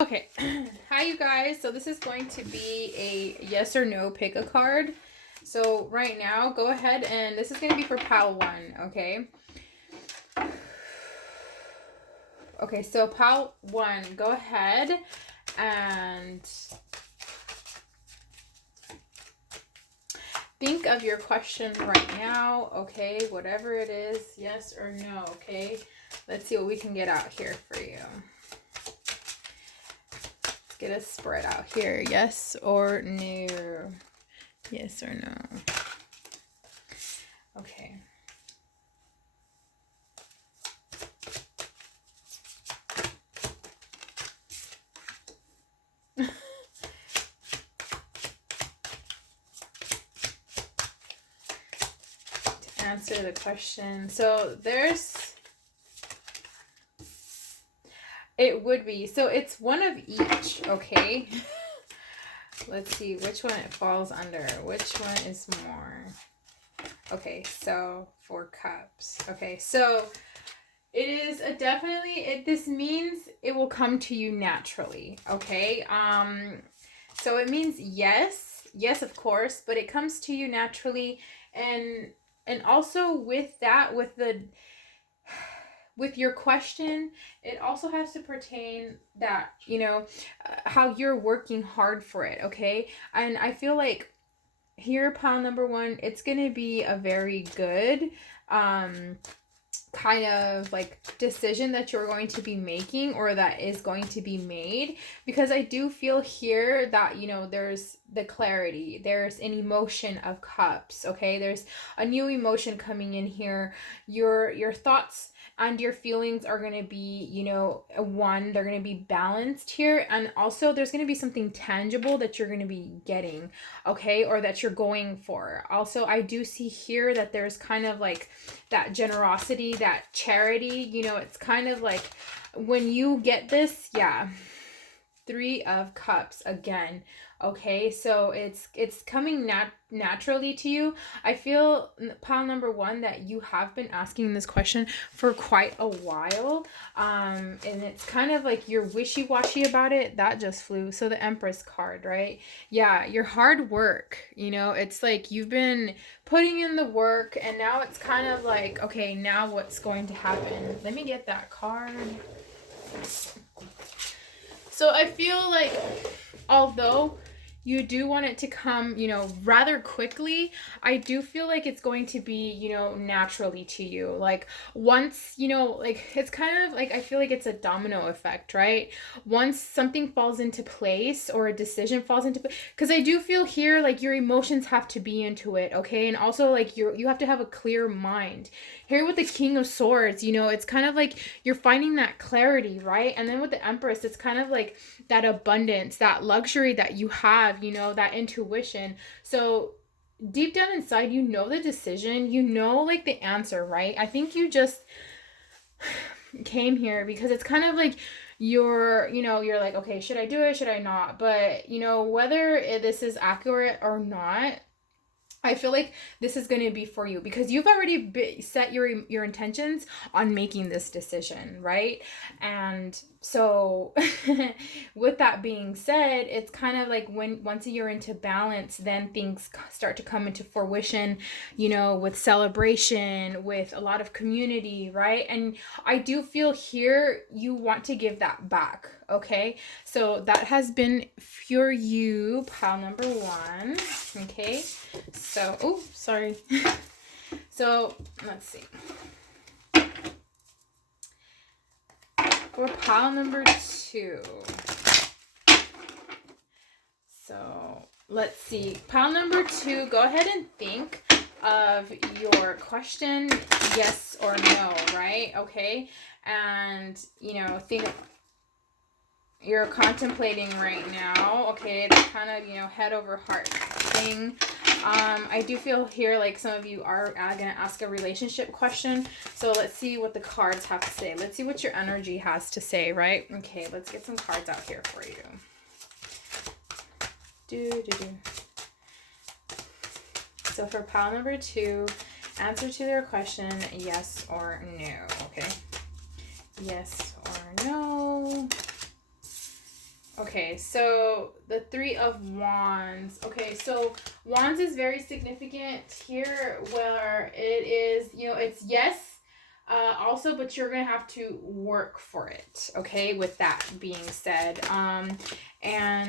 Okay, hi you guys. So this is going to be a yes or no pick a card. So right now, go ahead and this is going to be for pile 1, okay? Okay, so pile 1, go ahead and think of your question right now, okay? Whatever it is, yes or no, okay? Let's see what we can get out here for you. Get a spread out here. Yes or no? Yes or no? Okay. To answer the question. So it would be. So it's one of each, okay? Let's see which one it falls under. Which one is more? Okay, so 4 cups. Okay, so it is a definitely, this means it will come to you naturally, okay? So it means yes, of course, but it comes to you naturally, and also with that, with your question, it also has to pertain that, how you're working hard for it, okay? And I feel like here, pile number 1, it's gonna be a very good kind of like decision that you're going to be making, or that is going to be made, because I do feel here that there's the clarity, there's an emotion of cups, okay? There's a new emotion coming in here. Your thoughts and your feelings are going to be, one, they're going to be balanced here, and also there's going to be something tangible that you're going to be getting, okay, or that you're going for. Also, I do see here that there's kind of like that generosity, that charity, it's kind of like when you get this, yeah. 3 of Cups again. Okay, so it's coming naturally to you. I feel, pile number 1, that you have been asking this question for quite a while, and it's kind of like you're wishy-washy about it. That just flew. So the Empress card, right? Yeah, your hard work, it's like you've been putting in the work, and now it's kind of like, okay, now what's going to happen? Let me get that card. So I feel like, although you do want it to come, rather quickly, I do feel like it's going to be, naturally to you. Like once, like it's kind of like, I feel like it's a domino effect, right? Once something falls into place, or a decision falls into place, because I do feel here like your emotions have to be into it, okay? And also like you have to have a clear mind. Here with the King of Swords, it's kind of like you're finding that clarity, right? And then with the Empress, it's kind of like that abundance, that luxury that you have, that intuition. So deep down inside, the decision, like the answer, right? I think you just came here because it's kind of like you're like, okay, should I do it? Should I not? But, whether this is accurate or not, I feel like this is going to be for you, because you've already set your intentions on making this decision, right? And so with that being said, it's kind of like once you're into balance, then things start to come into fruition, with celebration, with a lot of community, right? And I do feel here you want to give that back, okay? So that has been for you, pile number 1, okay? So, oh, sorry. So, let's see. For pile number 2. So, let's see. Pile number 2, go ahead and think of your question, yes or no, right? Okay. And, think you're contemplating right now, okay, it's kind of, head over heart thing. I do feel here like some of you are going to ask a relationship question. So let's see what the cards have to say. Let's see what your energy has to say, right? Okay, let's get some cards out here for you. So for pile number 2, answer to their question, yes or no, okay? Yes or no. Okay, so the Three of Wands. Okay, so Wands is very significant here where it is, it's yes, also, but you're going to have to work for it. Okay, with that being said. And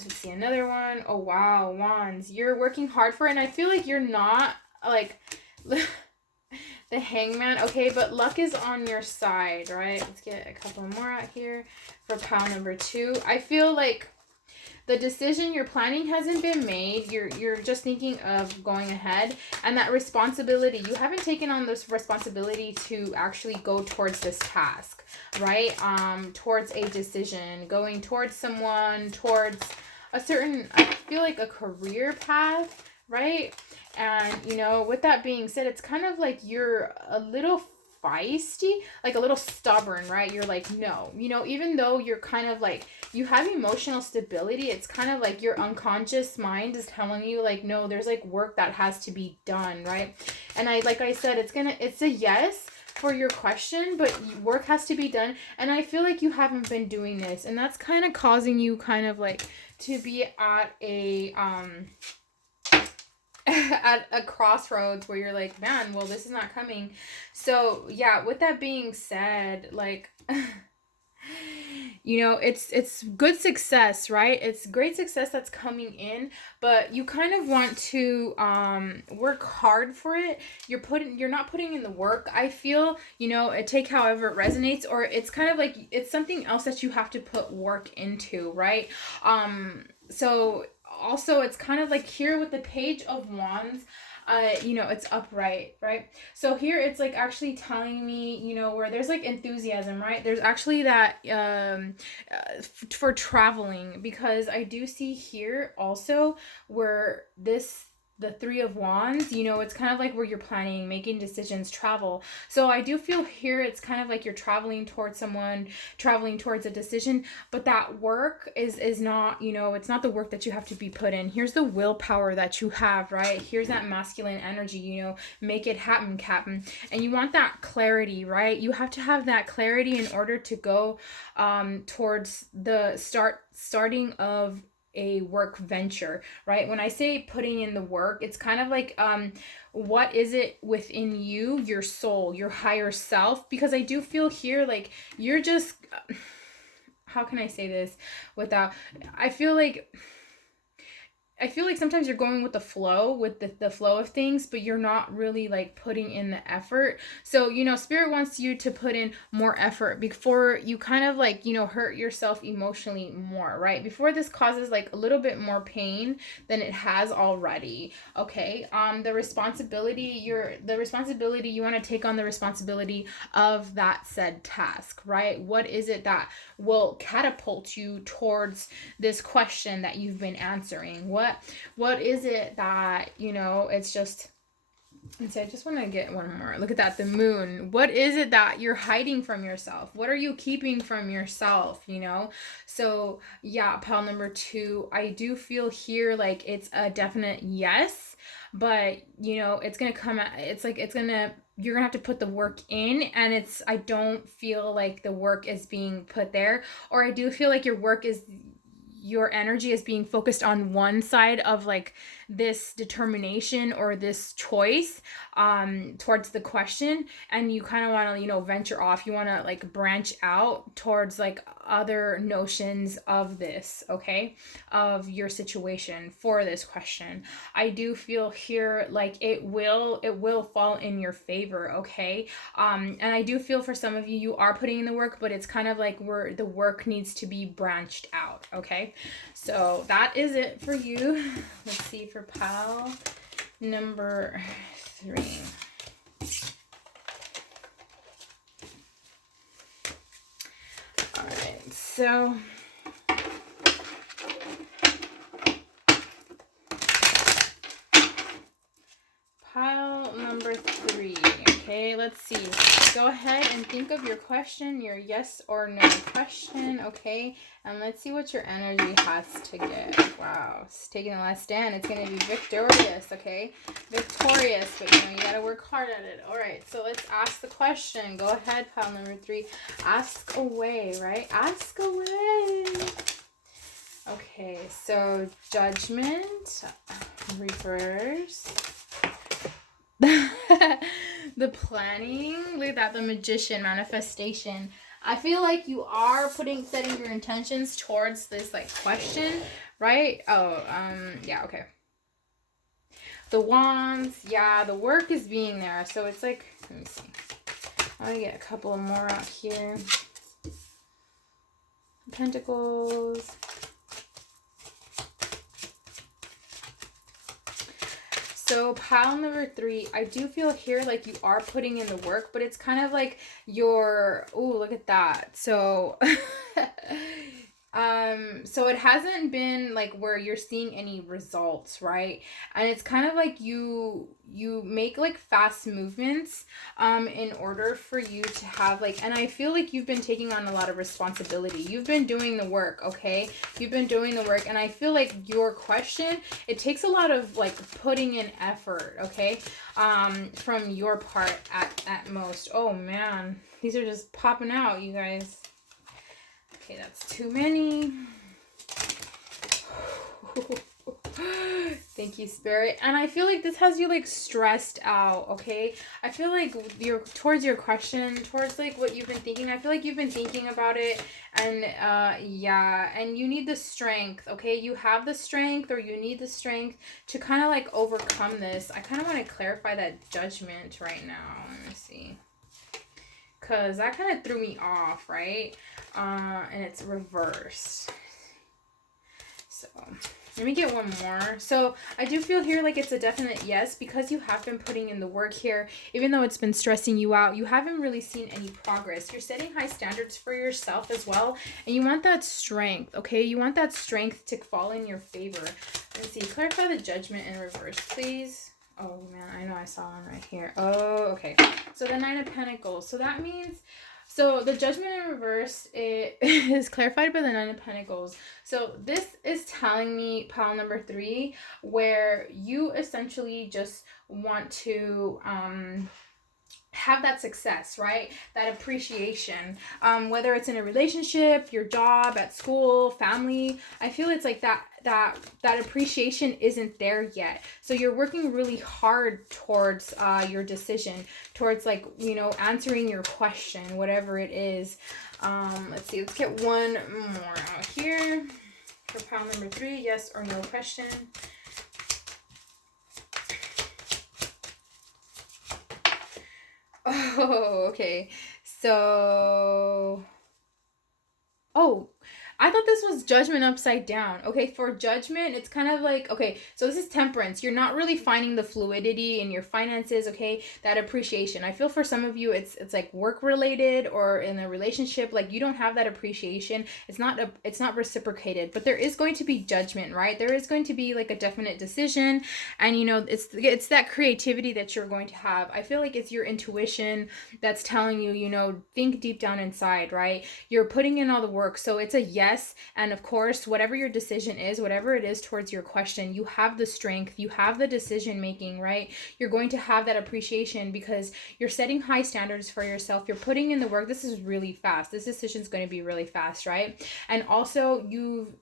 let's see, another one. Oh, wow, Wands. You're working hard for it, and I feel like you're not, like, the Hangman. Okay, but luck is on your side, right? Let's get a couple more out here for pile number 2. I feel like the decision you're planning hasn't been made. You're just thinking of going ahead, and that responsibility, you haven't taken on this responsibility to actually go towards this task, right? Towards a decision, going towards someone, towards a certain, I feel like a career path, right? And, with that being said, it's kind of like you're a little feisty, like a little stubborn, right? You're like, no, even though you're kind of like, you have emotional stability, it's kind of like your unconscious mind is telling you, like, no, there's like work that has to be done, right? And like I said, it's a yes for your question, but work has to be done. And I feel like you haven't been doing this, and that's kind of causing you kind of like to be at a, at a crossroads where you're like, man, well, this is not coming. So yeah, with that being said, like, it's good success, right? It's great success that's coming in, but you kind of want to work hard for it. You're not putting in the work. I feel, take however it resonates, or it's kind of like it's something else that you have to put work into, right? So also, it's kind of like here with the Page of Wands, it's upright, right? So here it's like actually telling me, where there's like enthusiasm, right? There's actually that for traveling, because I do see here also where the Three of Wands, it's kind of like where you're planning, making decisions, travel. So I do feel here it's kind of like you're traveling towards someone, traveling towards a decision, but that work is not, it's not the work that you have to be put in. Here's the willpower that you have, right? Here's that masculine energy, make it happen, Captain. And you want that clarity, right? You have to have that clarity in order to go towards the starting of a work venture, right? When I say putting in the work, it's kind of like what is it within you, your soul, your higher self? Because I do feel here like you're just how can I say this without, I feel like sometimes you're going with the flow, with the flow of things, but you're not really like putting in the effort. So, Spirit wants you to put in more effort before you kind of like, hurt yourself emotionally more, right? Before this causes like a little bit more pain than it has already. Okay. The responsibility you want to take on the responsibility of that said task, right? What is it that will catapult you towards this question that you've been answering? What is it that, it's just, and so I just want to get one more. Look at that, the Moon. What is it that you're hiding from yourself? What are you keeping from yourself, So yeah, pile number 2, I do feel here like it's a definite yes, but it's gonna come out, it's like you're gonna have to put the work in, and I don't feel like the work is being put there, or I do feel like your energy is being focused on one side of like this determination or this choice towards the question, and you kind of want to venture off. You want to like branch out towards like other notions of this, okay, of your situation for this question. I do feel here like it will fall in your favor, okay. And I do feel for some of you are putting in the work, but it's kind of like where the work needs to be branched out, okay. So that is it for you. Let's see for pile number 3. All right, so pile number 3. Okay, let's see. Go ahead and think of your question, your yes or no question, okay? And let's see what your energy has to give. Wow, it's taking the last stand. It's going to be victorious, okay? Victorious, but you got to work hard at it. All right, so let's ask the question. Go ahead, pile number 3. Ask away, right? Ask away. Okay, so Judgment, reverse. The planning, look at that, the Magician, manifestation. I feel like you are setting your intentions towards this like question, right? Oh, yeah, okay. The Wands, yeah, the work is being there. So it's like, let me see. I'm gonna get a couple more out here. Pentacles. So pile number 3, I do feel here like you are putting in the work, but it's kind of like your, oh, look at that. So so it hasn't been like where you're seeing any results, right? And it's kind of like you make like fast movements in order for you to have like, and I feel like you've been taking on a lot of responsibility. You've been doing the work, okay? You've been doing the work, and I feel like your question, it takes a lot of like putting in effort, okay? From your part at most. Oh man, these are just popping out, you guys. Okay, that's too many. Thank you, Spirit. And I feel like this has you like stressed out, okay? I feel like you're towards your question, towards like what you've been thinking. I feel like you've been thinking about it, and yeah, and you need the strength, okay? You have the strength, or you need the strength to kind of like overcome this. I kind of want to clarify that Judgment right now. Let me see. Because that kind of threw me off, right? And it's reversed. So let me get one more. So I do feel here like it's a definite yes, because you have been putting in the work here. Even though it's been stressing you out, you haven't really seen any progress. You're setting high standards for yourself as well, and you want that strength, okay? You want that strength to fall in your favor. Let's see, clarify the Judgment in reverse, please. Oh man, I know I saw one right here. Oh, okay. So the 9 of Pentacles. So that means, so the Judgment in reverse, it is clarified by the 9 of Pentacles. So this is telling me, pile number 3, where you essentially just want to have that success, right? That appreciation, whether it's in a relationship, your job, at school, family. I feel it's like that appreciation isn't there yet. So you're working really hard towards your decision, towards like, you know, answering your question, whatever it is. Let's see, let's get one more out here for pile number 3, yes or no question. Oh, okay. So, oh, I thought this was Judgment upside down. Okay, for Judgment, it's kind of like, okay, so this is Temperance. You're not really finding the fluidity in your finances, okay? That appreciation. I feel for some of you, it's like work related, or in a relationship, like you don't have that appreciation. It's not reciprocated, but there is going to be Judgment, right? There is going to be like a definite decision, and you know, it's that creativity that you're going to have. I feel like it's your intuition that's telling you, you know, think deep down inside, right? You're putting in all the work, so it's a yes. And of course, whatever your decision is, whatever it is towards your question, you have the strength, you have the decision making, right? You're going to have that appreciation because you're setting high standards for yourself. You're putting in the work. This is really fast. This decision is going to be really fast, right? And also you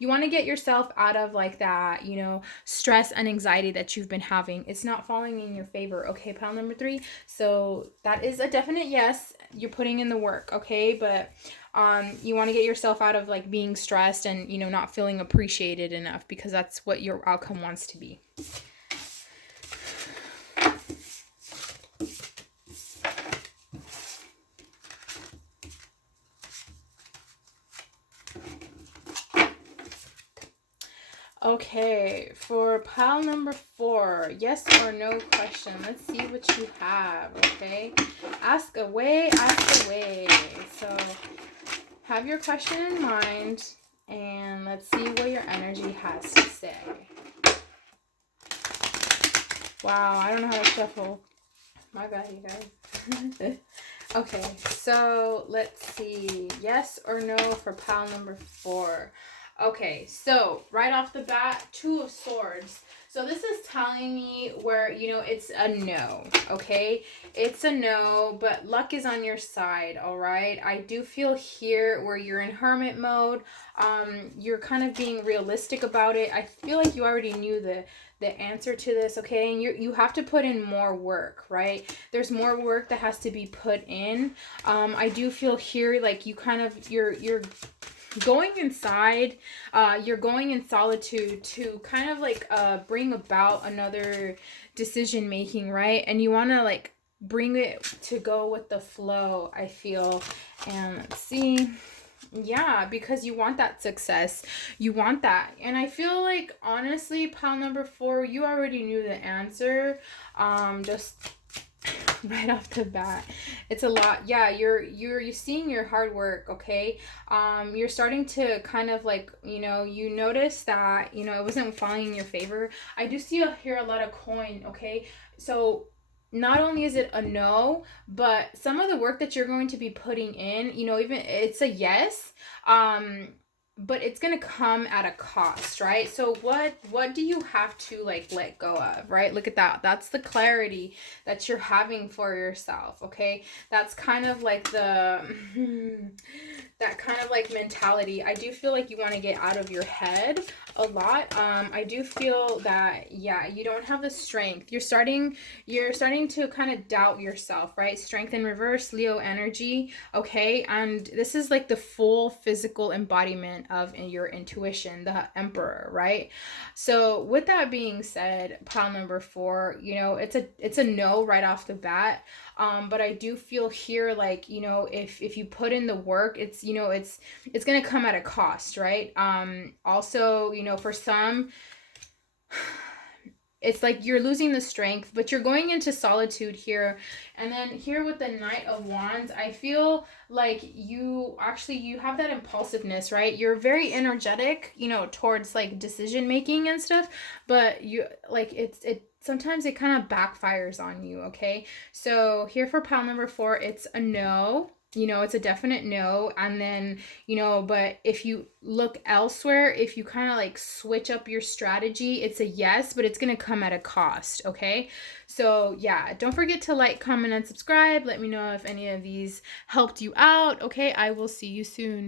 want to get yourself out of like that, you know, stress and anxiety that you've been having. It's not falling in your favor. Okay, pile number 3. So that is a definite yes. You're putting in the work, okay? But you want to get yourself out of like being stressed and, you know, not feeling appreciated enough, because that's what your outcome wants to be. Okay, for pile number 4, yes or no question. Let's see what you have, okay? Ask away, ask away. So have your question in mind, and let's see what your energy has to say. Wow, I don't know how to shuffle. My bad, you guys. Okay, so let's see. Yes or no for pile number 4. Okay, so right off the bat, Two of Swords. So this is telling me where, it's a no, okay? It's a no, but luck is on your side, all right? I do feel here where you're in hermit mode. You're kind of being realistic about it. I feel like you already knew the answer to this, okay? And you have to put in more work, right? There's more work that has to be put in. I do feel here like you kind of you're going inside, you're going in solitude to kind of like bring about another decision making, right? And you want to like bring it to go with the flow, I feel. And let's see. Yeah, because you want that success. You want that. And I feel like honestly, pile number 4, you already knew the answer. Just right off the bat, it's a lot. Yeah, you're seeing your hard work, okay? You're starting to kind of like, you notice that, it wasn't falling in your favor. I do see here a lot of coin, okay? So not only is it a no, but some of the work that you're going to be putting in, even it's a yes, but it's gonna come at a cost, right? So what do you have to like let go of, right? Look at that. That's the clarity that you're having for yourself, okay? That's kind of like the that kind of like mentality. I do feel like you want to get out of your head a lot. I do feel that, yeah, you don't have the strength. You're starting to kind of doubt yourself, right? Strength in reverse, Leo energy, okay? And this is like the full physical embodiment of your intuition, the Emperor, right? So with that being said, pile number 4, it's a no right off the bat. But I do feel here like, if you put in the work, it's gonna come at a cost, right? Also, for some, it's like you're losing the strength, but you're going into solitude here. And then here with the Knight of Wands, I feel like you have that impulsiveness, right? You're very energetic, towards like decision making and stuff, but you like it sometimes it kind of backfires on you, okay? So here for pile number 4, it's a no. It's a definite no. And then, but if you look elsewhere, if you kind of like switch up your strategy, it's a yes, but it's going to come at a cost, okay? So yeah, don't forget to like, comment, and subscribe. Let me know if any of these helped you out, okay? I will see you soon.